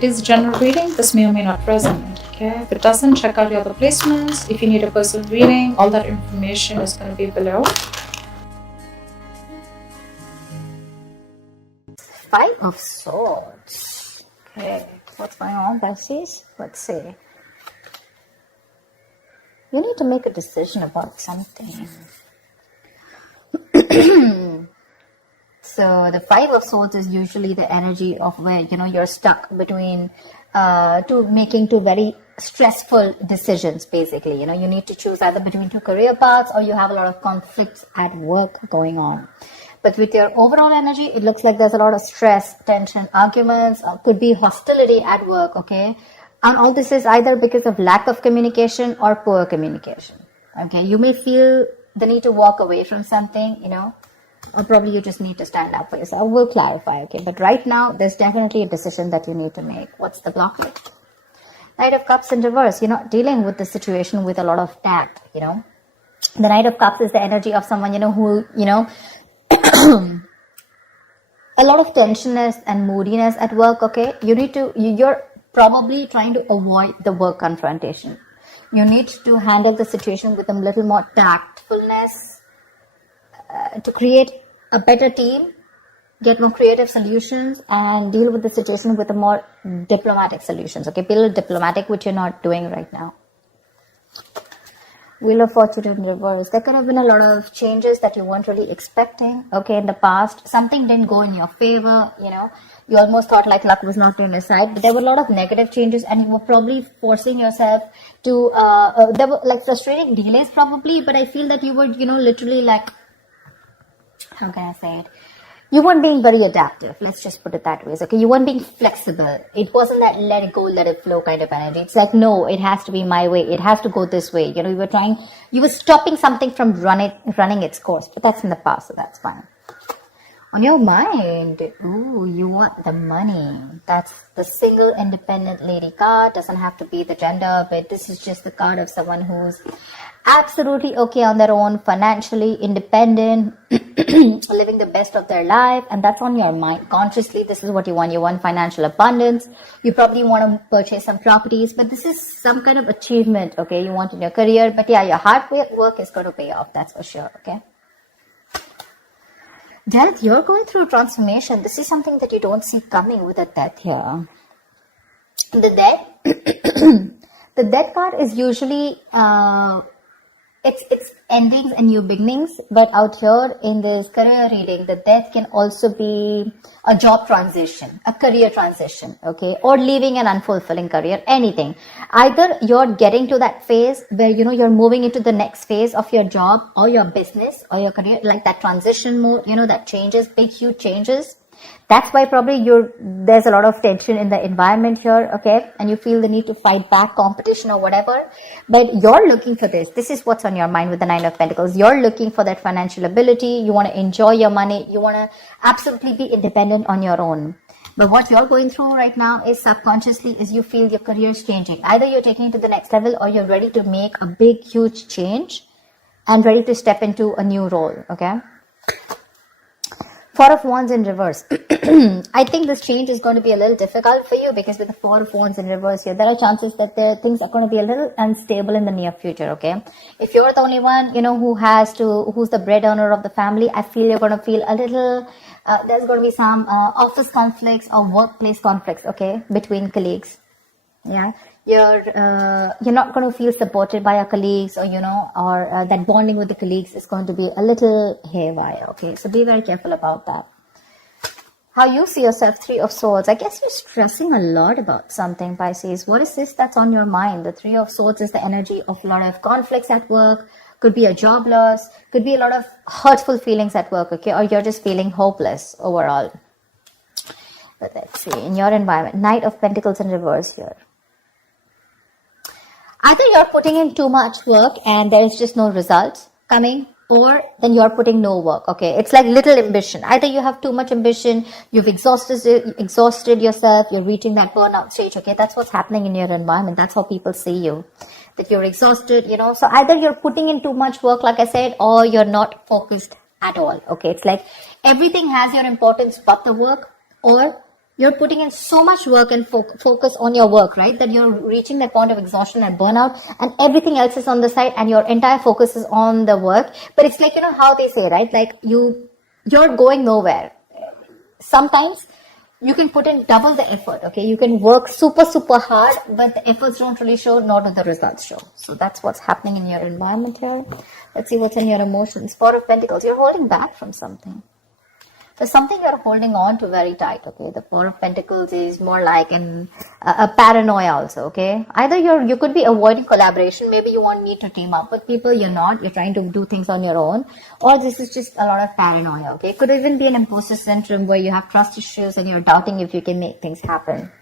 It is general reading. This may or may not resonate. Okay, if it doesn't, check out your other placements. If you need a personal reading, all that information is going to be below. Five of Swords. Okay, what's going on, Pisces? Let's see. You need to make a decision about something. So the Five of Swords is usually the energy of where, you're stuck between making two very stressful decisions, basically. You need to choose either between two career paths, or you have a lot of conflicts at work going on. But with your overall energy, it looks like there's a lot of stress, tension, arguments, or could be hostility at work, okay? And all this is either because of lack of communication or poor communication, okay? You may feel the need to walk away from something, or probably you just need to stand up for yourself. We'll clarify, okay? But right now, there's definitely a decision that you need to make. What's the blockage? Knight of Cups in reverse. You're not dealing with the situation with a lot of tact, The Knight of Cups is the energy of someone, who, a lot of tensionness and moodiness at work, okay? You're probably trying to avoid the work confrontation. You need to handle the situation with a little more tactfulness to create a better team, get more creative solutions, and deal with the situation with a more diplomatic solutions, okay? Be a little diplomatic, which you're not doing right now. Wheel of Fortune in reverse. There could have been a lot of changes that you weren't really expecting, okay, in the past. Something didn't go in your favor, You almost thought like luck was not on your side, but there were a lot of negative changes, and you were probably forcing yourself to, there were like frustrating delays probably, but I feel that you were, literally like, how can I say it? You weren't being very adaptive. Let's just put it that way. Okay, you weren't being flexible. It wasn't that let it go, let it flow kind of energy. It's like, no, it has to be my way. It has to go this way. You were stopping something from running its course, but that's in the past, so that's fine. On your mind, you want the money. That's the single independent lady card. Doesn't have to be the gender, but this is just the card of someone who's absolutely okay on their own, financially independent, living the best of their life, and that's on your mind. Consciously, this is what you want. You want financial abundance. You probably want to purchase some properties, but this is some kind of achievement, okay, you want in your career. But yeah, your hard work is going to pay off, that's for sure, okay? Death, you're going through transformation. This is something that you don't see coming with a death here. The death, the death card is usually, it's endings and new beginnings, but out here in this career reading, the death can also be a job transition, a career transition, okay, or leaving an unfulfilling career, anything. Either you're getting to that phase where, you're moving into the next phase of your job or your business or your career, like that transition mode, that changes, big, huge changes. That's why probably there's a lot of tension in the environment here, okay? And you feel the need to fight back competition or whatever. But you're looking for this. This is what's on your mind with the Nine of Pentacles. You're looking for that financial ability. You want to enjoy your money. You want to absolutely be independent on your own. But what you're going through right now is subconsciously is you feel your career is changing. Either you're taking it to the next level or you're ready to make a big, huge change and ready to step into a new role, okay? Four of Wands in reverse. I think this change is going to be a little difficult for you because with the Four of Wands in reverse here, there are chances that things are going to be a little unstable in the near future, okay? If you're the only one, who's the breadwinner of the family, I feel you're going to feel a little, there's going to be some office conflicts or workplace conflicts, okay, between colleagues. Yeah. You're not going to feel supported by your colleagues or that bonding with the colleagues is going to be a little haywire, okay? So be very careful about that. How you see yourself, Three of Swords. I guess you're stressing a lot about something, Pisces. What is this that's on your mind? The Three of Swords is the energy of a lot of conflicts at work. Could be a job loss. Could be a lot of hurtful feelings at work, okay? Or you're just feeling hopeless overall. But let's see, in your environment, Knight of Pentacles in reverse here. Either you're putting in too much work and there's just no results coming, or then you're putting no work, okay? It's like little ambition. Either you have too much ambition, you've exhausted yourself, you're reaching that burnout stage, okay? That's what's happening in your environment. That's how people see you, that you're exhausted, So either you're putting in too much work, like I said, or you're not focused at all, okay? It's like everything has your importance but the work, or You're putting in so much work and focus on your work, right? That you're reaching that point of exhaustion and burnout, and everything else is on the side, and your entire focus is on the work. But it's like, how they say, right? Like you're going nowhere. Sometimes you can put in double the effort, okay? You can work super, super hard, but the efforts don't really show, nor do the results show. So that's what's happening in your environment here. Let's see what's in your emotions. Four of Pentacles. You're holding back from something. There's something you're holding on to very tight, okay? The Four of Pentacles is more like a paranoia also, okay? Either you could be avoiding collaboration. Maybe you won't need to team up with people. You're not. You're trying to do things on your own. Or this is just a lot of paranoia, okay? It could even be an imposter syndrome where you have trust issues and you're doubting if you can make things happen.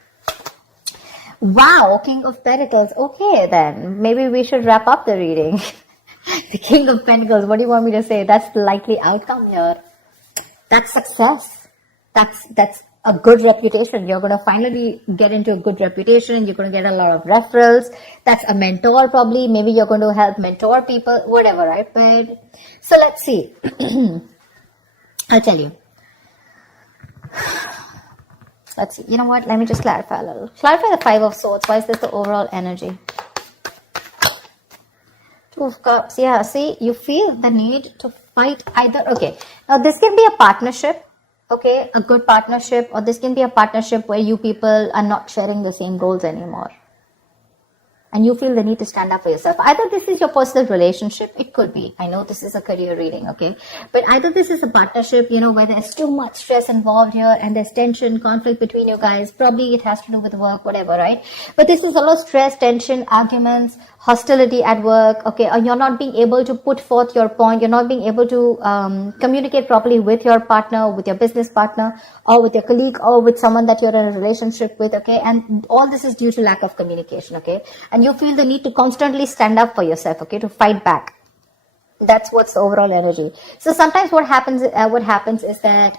Wow, King of Pentacles. Okay, then. Maybe we should wrap up the reading. The King of Pentacles. What do you want me to say? That's the likely outcome here. That's success. That's a good reputation. You're going to finally get into a good reputation. You're going to get a lot of referrals. That's a mentor probably. Maybe you're going to help mentor people, whatever, right? But so let's see. I'll tell you. Let's see. You know what? Let me just clarify a little. Clarify the Five of Swords. Why is this the overall energy? Two of Cups. Yeah, see, you feel the need to fight either. Okay, now this can be a partnership, okay, a good partnership, or this can be a partnership where you people are not sharing the same goals anymore. And you feel the need to stand up for yourself. Either this is your personal relationship, it could be. I know this is a career reading, okay? But either this is a partnership, where there's too much stress involved here and there's tension, conflict between you guys. Probably it has to do with work, whatever, right? But this is a lot of stress, tension, arguments, hostility at work, okay? Or you're not being able to put forth your point. You're not being able to communicate properly with your partner, with your business partner, or with your colleague, or with someone that you're in a relationship with, okay? And all this is due to lack of communication, okay? And you feel the need to constantly stand up for yourself, okay? To fight back. That's what's the overall energy. So sometimes what happens is that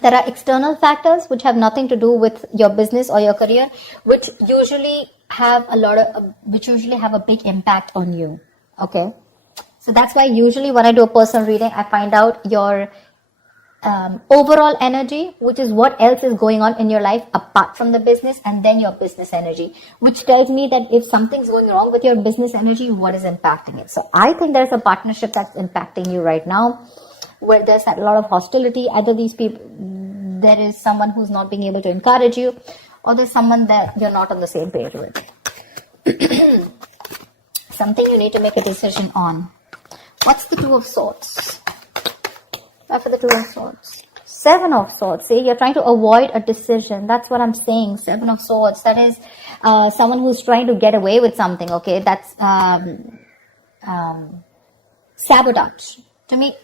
there are external factors which have nothing to do with your business or your career, which usually have a big impact on you, okay? So that's why usually when I do a personal reading, I find out your overall energy, which is what else is going on in your life apart from the business, and then your business energy, which tells me that if something's going wrong with your business energy, what is impacting it. So I think there's a partnership that's impacting you right now, where there's a lot of hostility. Either these people, there is someone who's not being able to encourage you, or there's someone that you're not on the same page with. Something you need to make a decision on. What's the Two of Swords? For the Two of Swords. Seven of Swords. See, you're trying to avoid a decision. That's what I'm saying. Seven of Swords. That is someone who's trying to get away with something, okay? That's sabotage. To me,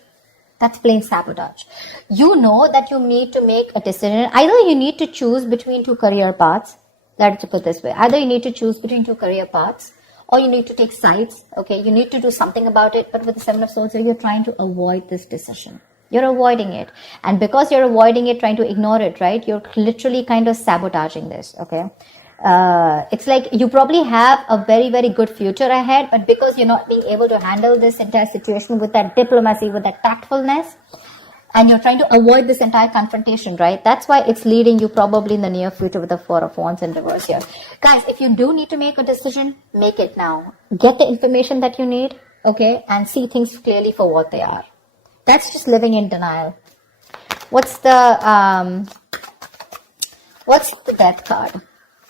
that's plain sabotage. You know that you need to make a decision. Either you need to choose between two career paths. Let's put it this way. Either you need to choose between two career paths, or you need to take sides, okay? You need to do something about it. But with the Seven of Swords, you're trying to avoid this decision. You're avoiding it. And because you're avoiding it, trying to ignore it, right? You're literally kind of sabotaging this, okay? It's like you probably have a very, very good future ahead, but because you're not being able to handle this entire situation with that diplomacy, with that tactfulness, and you're trying to avoid this entire confrontation, right? That's why it's leading you probably in the near future with the Four of Wands in reverse here. Guys, if you do need to make a decision, make it now. Get the information that you need, okay? And see things clearly for what they are. That's just living in denial. What's the Death card?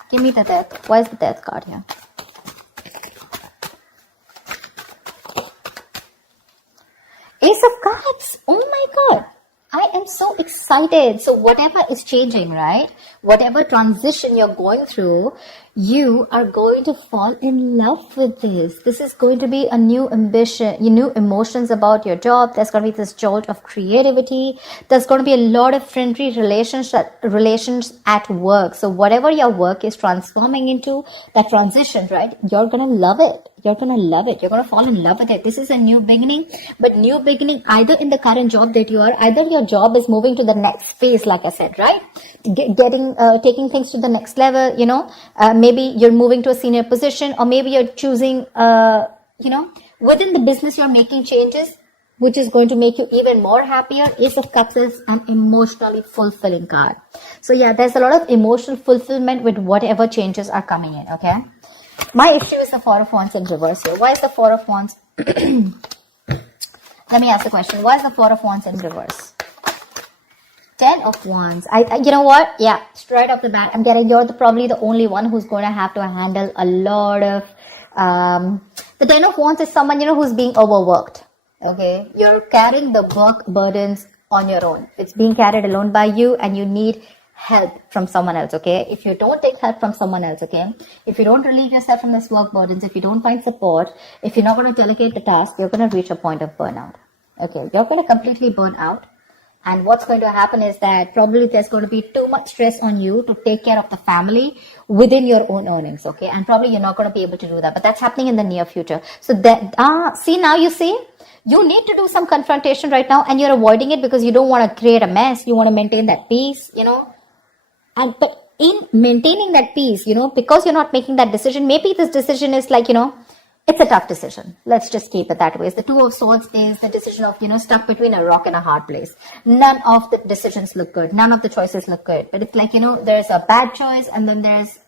Give me the Death. Why is the Death card here? Ace of Cups. Oh my God. I am so excited. So whatever is changing, right? Whatever transition you're going through, you are going to fall in love with this. This is going to be a new ambition, new emotions about your job. There's going to be this jolt of creativity. There's going to be a lot of friendly relations at work. So whatever your work is transforming into, that transition, right? You're going to love it. You're going to love it. You're going to fall in love with it. This is a new beginning, but new beginning either in the current job that you are, either your job is moving to the next phase, like I said, right? Taking things to the next level, maybe you're moving to a senior position, or maybe you're choosing, within the business, you're making changes. which is going to make you even more happier. Ace of Cups is an emotionally fulfilling card. So yeah, there's a lot of emotional fulfillment with whatever changes are coming in, okay? My issue is the Four of Wands in reverse here. Why is the Four of Wands? Let me ask the question. Why is the Four of Wands in reverse? Ten of Wands. You know what? Yeah, straight off the bat, I'm getting you're probably the only one who's going to have to handle a lot of... the Ten of Wands is someone, who's being overworked. Okay? You're carrying the work burdens on your own. It's being carried alone by you and you need help from someone else, okay? If you don't take help from someone else, okay? If you don't relieve yourself from this work burdens, if you don't find support, if you're not going to delegate the task, you're going to reach a point of burnout. Okay? You're going to completely burn out. And what's going to happen is that probably there's going to be too much stress on you to take care of the family within your own earnings, okay? And probably you're not going to be able to do that. But that's happening in the near future. So that, see, now you see, you need to do some confrontation right now and you're avoiding it because you don't want to create a mess. You want to maintain that peace, but in maintaining that peace, because you're not making that decision, maybe this decision is like, it's a tough decision. Let's just keep it that way. The Two of Swords is the decision of, stuck between a rock and a hard place. None of the decisions look good. None of the choices look good. But it's like, there's a bad choice and then there's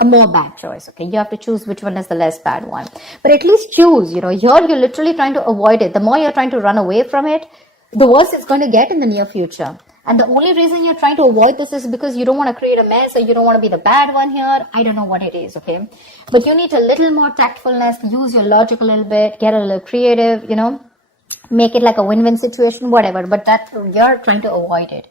a more bad choice. Okay, you have to choose which one is the less bad one. But at least choose, here you're literally trying to avoid it. The more you're trying to run away from it, the worse it's going to get in the near future. And the only reason you're trying to avoid this is because you don't want to create a mess or you don't want to be the bad one here. I don't know what it is, okay? But you need a little more tactfulness, use your logic a little bit, get a little creative, make it like a win-win situation, whatever. But that you're trying to avoid it.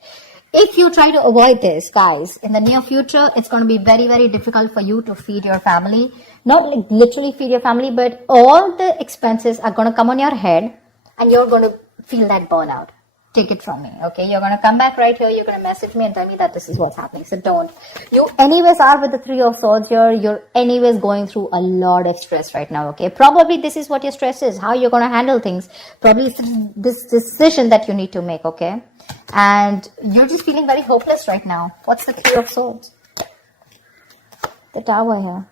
If you try to avoid this, guys, in the near future, it's going to be very, very difficult for you to feed your family. Not like literally feed your family, but all the expenses are going to come on your head and you're going to feel that burnout. Take it from me, okay? You're going to come back right here. You're going to message me and tell me that this is what's happening. So don't. You anyways are with the Three of Swords here. You're anyways going through a lot of stress right now, okay? Probably this is what your stress is, how you're going to handle things. Probably it's this decision that you need to make, okay? And you're just feeling very hopeless right now. What's the King of Swords? The Tower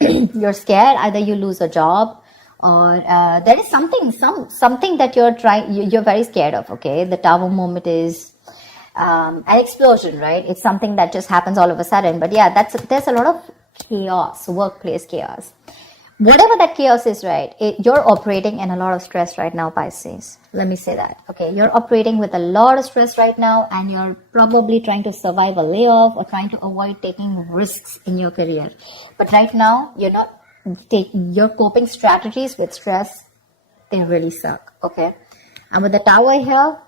here. You're scared. Either you lose a job, or there is something that you're very scared of, okay? The Tower moment is an explosion, right? It's something that just happens all of a sudden. But yeah, there's a lot of chaos, workplace chaos. Whatever that chaos is, right? You're operating in a lot of stress right now, Pisces. Let me say that, okay? You're operating with a lot of stress right now and you're probably trying to survive a layoff or trying to avoid taking risks in your career. But right now, you're not your coping strategies with stress, they really suck, okay? And with the Tower here,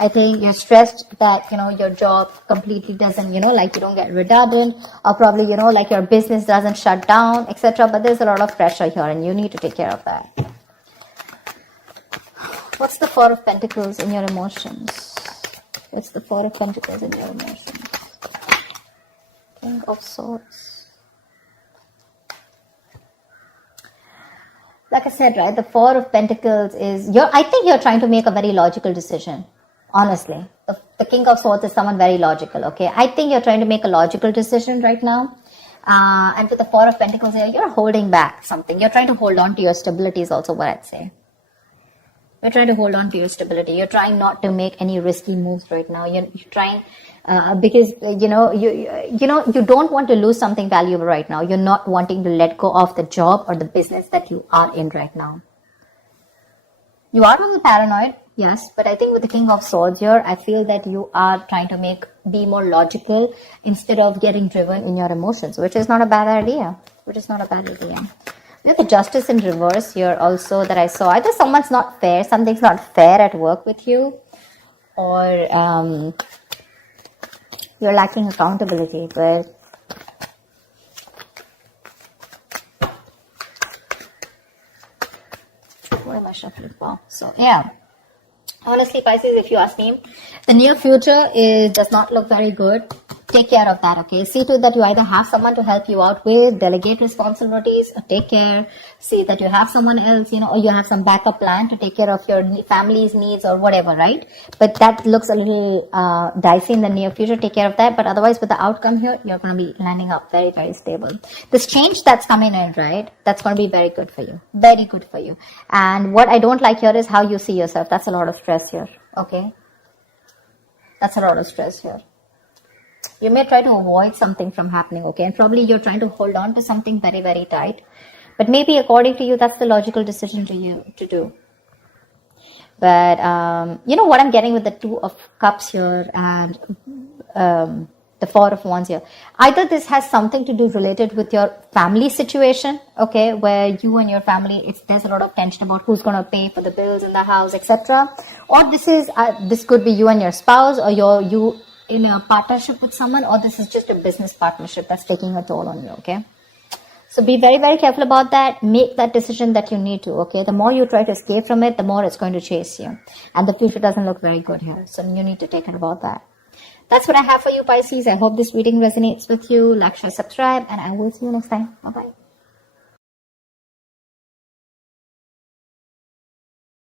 I think you're stressed that, your job completely doesn't, like you don't get redundant, or probably, like your business doesn't shut down, etc. But there's a lot of pressure here and you need to take care of that. What's the Four of Pentacles in your emotions? What's the Four of Pentacles in your emotions? King of Swords. Like I said, right, the Four of Pentacles is, I think you're trying to make a very logical decision, honestly. The King of Swords is someone very logical, okay? I think you're trying to make a logical decision right now. And with the Four of Pentacles here, you're holding back something. You're trying to hold on to your stability is also what I'd say. You're trying to hold on to your stability. You're trying not to make any risky moves right now. You're trying... because you don't want to lose something valuable right now. You're not wanting to let go of the job or the business that you are in right now. You are on the paranoid, yes, but I think with the King of Swords here, I feel that you are trying to be more logical instead of getting driven in your emotions, which is not a bad idea. We have the Justice in reverse here also that I saw. Either something's not fair at work with you, or you're lacking accountability, but why am I shuffling? Wow. So yeah, honestly, Pisces, if you ask me, the near future does not look very good. take care of that, okay? See to that you either have someone to help you out with, delegate responsibilities, or take care. See that you have someone else, or you have some backup plan to take care of your family's needs or whatever, right? But that looks a little dicey in the near future. Take care of that. But otherwise, with the outcome here, you're going to be landing up very, very stable. This change that's coming in, right? That's going to be very good for you. Very good for you. And what I don't like here is how you see yourself. That's a lot of stress here, okay? That's a lot of stress here. You may try to avoid something from happening, okay? And probably you're trying to hold on to something very, very tight. But maybe according to you, that's the logical decision to do. But, what I'm getting with the 2 of Cups here and the 4 of Wands here. Either this has something to do related with your family situation, okay, where you and your family, there's a lot of tension about who's going to pay for the bills in the house, etc. Or this could be you and your spouse, or you in a partnership with someone, or this is just a business partnership that's taking a toll on you, okay? So be very, very careful about that. Make that decision that you need to, okay? The more you try to escape from it, the more it's going to chase you. And the future doesn't look very good here. So you need to take care about that. That's what I have for you, Pisces. I hope this reading resonates with you. Like, share, subscribe, and I will see you next time. Bye-bye.